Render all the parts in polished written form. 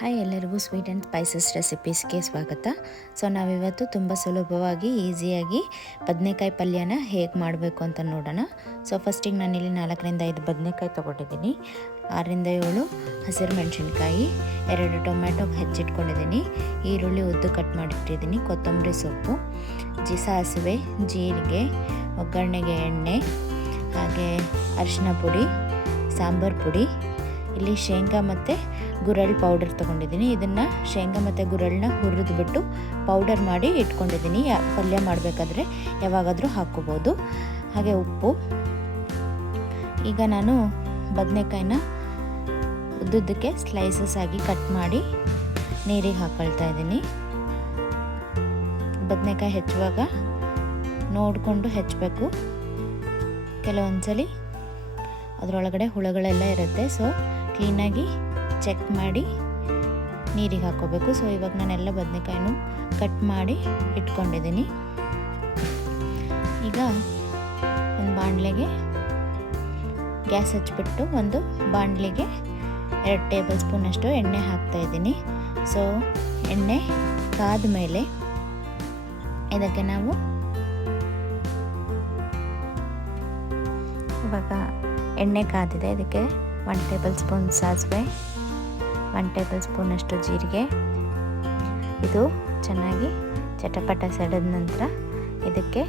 Hi ಎಲ್ಲರಿಗೂ sweet and spices ರೆಸಿಪೀಸ್ಗೆ ಸ್ವಾಗತ. So ನಾವಿವತ್ತು ತುಂಬ ಸುಲಭವಾಗಿ ಈಸಿಯಾಗಿ ಬದನೆಕಾಯಿ ಪಲ್ಯನ ಹೇಗೆ ಮಾಡಬೇಕು ಅಂತ ನೋಡೋಣ. ಸೊ ಫಸ್ಟಿಗೆ ನಾನಿಲ್ಲಿ 4ರಿಂದ 5 ಬದನೆಕಾಯಿ ತೊಗೊಂಡಿದ್ದೀನಿ, 6ರಿಂದ 7 ಹಸಿರು ಮೆಣಸಿನ್ಕಾಯಿ, 2 ಟೊಮೆಟೊ ಹೆಚ್ಚಿಟ್ಕೊಂಡಿದ್ದೀನಿ, ಈರುಳ್ಳಿ ಉದ್ದು ಕಟ್ ಮಾಡಿಟ್ಟಿದ್ದೀನಿ, ಕೊತ್ತಂಬರಿ ಸೊಪ್ಪು, ಸಾಸಿವೆ, ಜೀರಿಗೆ, ಒಗ್ಗರಣೆಗೆ ಎಣ್ಣೆ, ಹಾಗೆ ಅರಿಶಿನ ಪುಡಿ, ಸಾಂಬಾರು ಪುಡಿ, ಇಲ್ಲಿ ಶೇಂಗಾ ಮತ್ತು ಗುರಳ್ ಪೌಡರ್ ತೊಗೊಂಡಿದ್ದೀನಿ. ಇದನ್ನು ಶೇಂಗಾ ಮತ್ತು ಗುರಳನ್ನ ಹುರಿದ್ಬಿಟ್ಟು ಪೌಡರ್ ಮಾಡಿ ಇಟ್ಕೊಂಡಿದ್ದೀನಿ. ಪಲ್ಯ ಮಾಡಬೇಕಾದ್ರೆ ಯಾವಾಗಾದರೂ ಹಾಕ್ಕೋಬೋದು. ಹಾಗೆ ಉಪ್ಪು. ಈಗ ನಾನು ಬದನೆಕಾಯಿನ ಉದ್ದುದ್ದಕ್ಕೆ ಸ್ಲೈಸಸ್ ಆಗಿ ಕಟ್ ಮಾಡಿ ನೀರಿಗೆ ಹಾಕ್ಕೊಳ್ತಾ ಇದ್ದೀನಿ. ಬದನೆಕಾಯಿ ಹೆಚ್ಚುವಾಗ ನೋಡಿಕೊಂಡು ಹೆಚ್ಚಬೇಕು. ಕೆಲವೊಂದ್ಸಲಿ ಅದರೊಳಗಡೆ ಹುಳುಗಳೆಲ್ಲ ಇರುತ್ತೆ, ಸೊ ಕ್ಲೀನಾಗಿ ಚೆಕ್ ಮಾಡಿ ನೀರಿಗೆ ಹಾಕ್ಕೋಬೇಕು. ಸೊ ಇವಾಗ ನಾನೆಲ್ಲ ಬದನೆಕಾಯಿನೂ ಕಟ್ ಮಾಡಿ ಇಟ್ಕೊಂಡಿದ್ದೀನಿ. ಈಗ ಒಂದು ಬಾಣಲೆಗೆ ಗ್ಯಾಸ್ ಹಚ್ಬಿಟ್ಟು ಒಂದು ಬಾಣಲೆಗೆ 2 ಟೇಬಲ್ ಸ್ಪೂನಷ್ಟು ಎಣ್ಣೆ ಹಾಕ್ತಾಯಿದ್ದೀನಿ. ಸೊ ಎಣ್ಣೆ ಕಾದ ಮೇಲೆ ಇದಕ್ಕೆ ನಾವು ಇವಾಗ ಎಣ್ಣೆ ಕಾದಿದೆ, ಇದಕ್ಕೆ 1 ಟೇಬಲ್ ಸ್ಪೂನ್ ಸಾಸಿವೆ, 1 ಟೇಬಲ್ ಸ್ಪೂನಷ್ಟು ಜೀರಿಗೆ. ಇದು ಚೆನ್ನಾಗಿ ಚಟಪಟ ಸೆಳೆದ ನಂತರ ಇದಕ್ಕೆ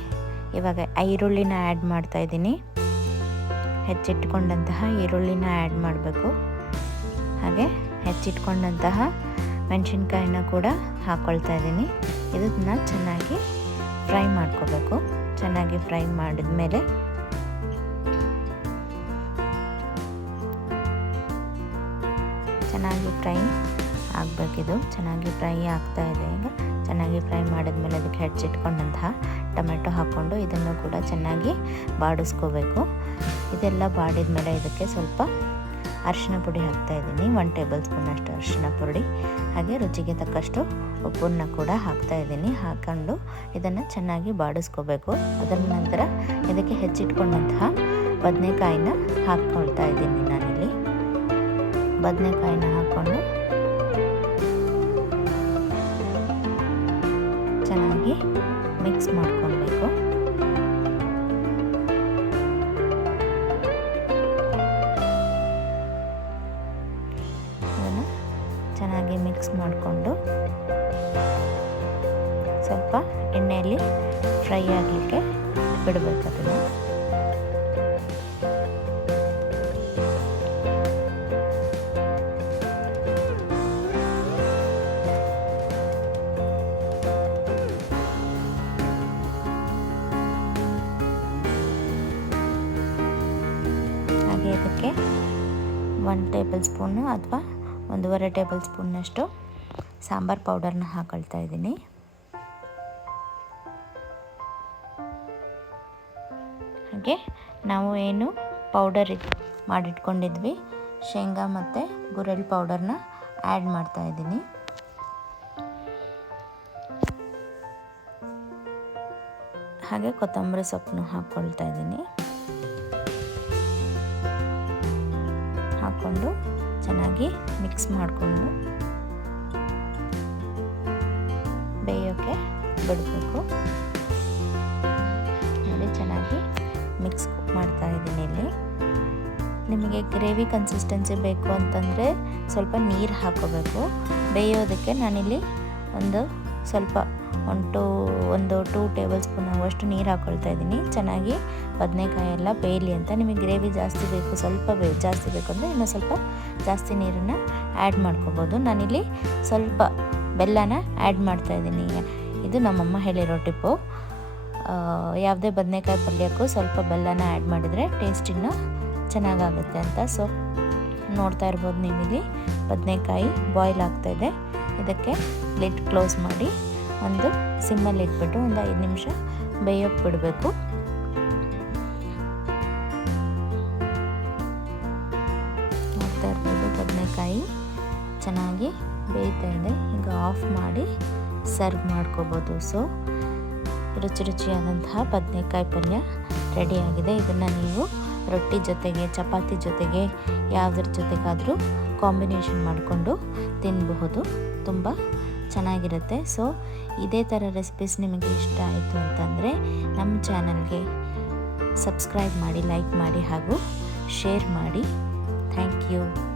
ಇವಾಗ ಈರುಳ್ಳಿನ ಆ್ಯಡ್ ಮಾಡ್ತಾಯಿದ್ದೀನಿ. ಹೆಚ್ಚಿಟ್ಕೊಂಡಂತಹ ಈರುಳ್ಳಿನ ಆ್ಯಡ್ ಮಾಡಬೇಕು. ಹಾಗೆ ಹೆಚ್ಚಿಟ್ಕೊಂಡಂತಹ ಮೆಣಸಿನ್ಕಾಯಿನ ಕೂಡ ಹಾಕ್ಕೊಳ್ತಾ ಇದ್ದೀನಿ. ಇದನ್ನ ಚೆನ್ನಾಗಿ ಫ್ರೈ ಮಾಡ್ಕೋಬೇಕು. ಚೆನ್ನಾಗಿ ಫ್ರೈ ಮಾಡಿದ ಮೇಲೆ ಚೆನ್ನಾಗಿ ಫ್ರೈ ಆಗಬೇಕಿದು. ಚೆನ್ನಾಗಿ ಫ್ರೈ ಆಗ್ತಾ ಇದೆ. ಈಗ ಚೆನ್ನಾಗಿ ಫ್ರೈ ಮಾಡಿದ್ಮೇಲೆ ಅದಕ್ಕೆ ಹೆಚ್ಚಿಟ್ಕೊಂಡಂತಹ ಟೊಮೆಟೊ ಹಾಕ್ಕೊಂಡು ಇದನ್ನು ಕೂಡ ಚೆನ್ನಾಗಿ ಬಾಡಿಸ್ಕೋಬೇಕು. ಇದೆಲ್ಲ ಬಾಡಿದ ಮೇಲೆ ಇದಕ್ಕೆ ಸ್ವಲ್ಪ ಅರಿಶಿನ ಪುಡಿ ಹಾಕ್ತಾಯಿದ್ದೀನಿ, 1 ಟೇಬಲ್ ಸ್ಪೂನಷ್ಟು ಅರಿಶಿನ ಪುಡಿ. ಹಾಗೆ ರುಚಿಗೆ ತಕ್ಕಷ್ಟು ಉಪ್ಪನ್ನು ಕೂಡ ಹಾಕ್ತಾಯಿದ್ದೀನಿ. ಹಾಕ್ಕೊಂಡು ಇದನ್ನು ಚೆನ್ನಾಗಿ ಬಾಡಿಸ್ಕೋಬೇಕು. ಅದರ ನಂತರ ಇದಕ್ಕೆ ಹೆಚ್ಚಿಟ್ಕೊಂಡಂತಹ ಬದನೆಕಾಯಿನ ಹಾಕ್ಕೊಳ್ತಾ ಇದ್ದೀನಿ. ನಾನಿಲ್ಲಿ ಬದನೆಕಾಯಿನ ಹಾಕ್ಕೊಂಡು ಚೆನ್ನಾಗಿ ಮಿಕ್ಸ್ ಮಾಡ್ಕೊಳ್ಬೇಕು. ಅದನ್ನು ಚೆನ್ನಾಗಿ ಮಿಕ್ಸ್ ಮಾಡಿಕೊಂಡು ಸ್ವಲ್ಪ ಎಣ್ಣೆಯಲ್ಲಿ ಫ್ರೈ ಆಗಲಿಕ್ಕೆ ಬಿಡಬೇಕು. ಅದನ್ನು ಇದಕ್ಕೆ 1 ಟೇಬಲ್ ಸ್ಪೂನು ಅಥವಾ 1.5 ಟೇಬಲ್ ಸ್ಪೂನ್ನಷ್ಟು ಸಾಂಬಾರು ಪೌಡರ್ನ ಹಾಕೊಳ್ತಾ ಇದ್ದೀನಿ. ಹಾಗೆ ನಾವು ಏನು ಪೌಡರ್ ಮಾಡಿಟ್ಕೊಂಡಿದ್ವಿ ಶೇಂಗಾ ಮತ್ತು ಗುರಳ್ ಪೌಡರ್ನ ಆ್ಯಡ್ ಮಾಡ್ತಾ ಇದ್ದೀನಿ. ಹಾಗೆ ಕೊತ್ತಂಬರಿ ಸೊಪ್ಪನ್ನು ಹಾಕ್ಕೊಳ್ತಾ ಇದ್ದೀನಿ. ಹಾಕ್ಕೊಂಡು ಚೆನ್ನಾಗಿ ಮಿಕ್ಸ್ ಮಾಡಿಕೊಂಡು ಬೇಯೋಕ್ಕೆ ಬಿಡಬೇಕು. ನೋಡಿ ಚೆನ್ನಾಗಿ ಮಿಕ್ಸ್ ಮಾಡ್ತಾ ಇದ್ದೀನಿ. ಇಲ್ಲಿ ನಿಮಗೆ ಗ್ರೇವಿ ಕನ್ಸಿಸ್ಟೆನ್ಸಿ ಬೇಕು ಅಂತಂದರೆ ಸ್ವಲ್ಪ ನೀರು ಹಾಕ್ಕೋಬೇಕು. ಬೇಯೋದಕ್ಕೆ ನಾನಿಲ್ಲಿ ಸ್ವಲ್ಪ 2 ಟೇಬಲ್ ಸ್ಪೂನ್ ಆಗುವಷ್ಟು ನೀರು ಹಾಕ್ಕೊಳ್ತಾ ಇದ್ದೀನಿ. ಚೆನ್ನಾಗಿ ಬದನೆಕಾಯಿ ಎಲ್ಲ ಬೇಯಲಿ ಅಂತ. ನಿಮಗೆ ಗ್ರೇವಿ ಜಾಸ್ತಿ ಬೇಕು, ಸ್ವಲ್ಪ ಜಾಸ್ತಿ ಬೇಕು ಅಂದರೆ ಇನ್ನೂ ಸ್ವಲ್ಪ ಜಾಸ್ತಿ ನೀರನ್ನು ಆ್ಯಡ್ ಮಾಡ್ಕೋಬೋದು. ನಾನಿಲ್ಲಿ ಸ್ವಲ್ಪ ಬೆಲ್ಲನ ಆ್ಯಡ್ ಮಾಡ್ತಾಯಿದ್ದೀನಿ. ಇದು ನಮ್ಮಮ್ಮ ಹೇಳಿರೋ ಟಿಪ್ಪು. ಯಾವುದೇ ಬದನೆಕಾಯಿ ಪಲ್ಯಕ್ಕೂ ಸ್ವಲ್ಪ ಬೆಲ್ಲನ ಆ್ಯಡ್ ಮಾಡಿದರೆ ಟೇಸ್ಟ್ ಇನ್ನೂ ಚೆನ್ನಾಗಾಗುತ್ತೆ ಅಂತ. ಸೊ ನೋಡ್ತಾ ಇರ್ಬೋದು ನೀವಿಲ್ಲಿ ಬದನೆಕಾಯಿ ಬಾಯ್ಲ್ ಆಗ್ತಾಯಿದೆ. ಇದಕ್ಕೆ ಲಿಡ್ ಕ್ಲೋಸ್ ಮಾಡಿ ಒಂದು ಸಿಮ್ಮಲ್ಲಿ ಇಟ್ಬಿಟ್ಟು ಒಂದು 5 ನಿಮಿಷ ಬೇಯೋಕ್ಕೆ ಬಿಡಬೇಕು. ನೋಡ್ತಾ ಇರ್ಬೋದು ಬದನೆಕಾಯಿ ಚೆನ್ನಾಗಿ ಬೇಯ್ತಾ ಇದೆ. ಈಗ ಆಫ್ ಮಾಡಿ ಸರ್ವ್ ಮಾಡ್ಕೋಬೋದು. ಸೊ ರುಚಿಯಾದಂತಹ ಬದನೆಕಾಯಿ ಪಲ್ಯ ರೆಡಿಯಾಗಿದೆ. ಇದನ್ನು ನೀವು ರೊಟ್ಟಿ ಜೊತೆಗೆ, ಚಪಾತಿ ಜೊತೆಗೆ, ಯಾವುದ್ರ ಜೊತೆಗಾದರೂ ಕಾಂಬಿನೇಷನ್ ಮಾಡಿಕೊಂಡು ತಿನ್ನಬಹುದು. ತುಂಬ ಚೆನ್ನಾಗಿರುತ್ತೆ. ಸೊ ಇದೇ ಥರ ರೆಸಿಪೀಸ್ ನಿಮಗೆ ಇಷ್ಟ ಆಯಿತು ಅಂತಂದರೆ ನಮ್ಮ ಚಾನಲ್ಗೆ ಸಬ್ಸ್ಕ್ರೈಬ್ ಮಾಡಿ, ಲೈಕ್ ಮಾಡಿ ಹಾಗೂ ಶೇರ್ ಮಾಡಿ. Thank you.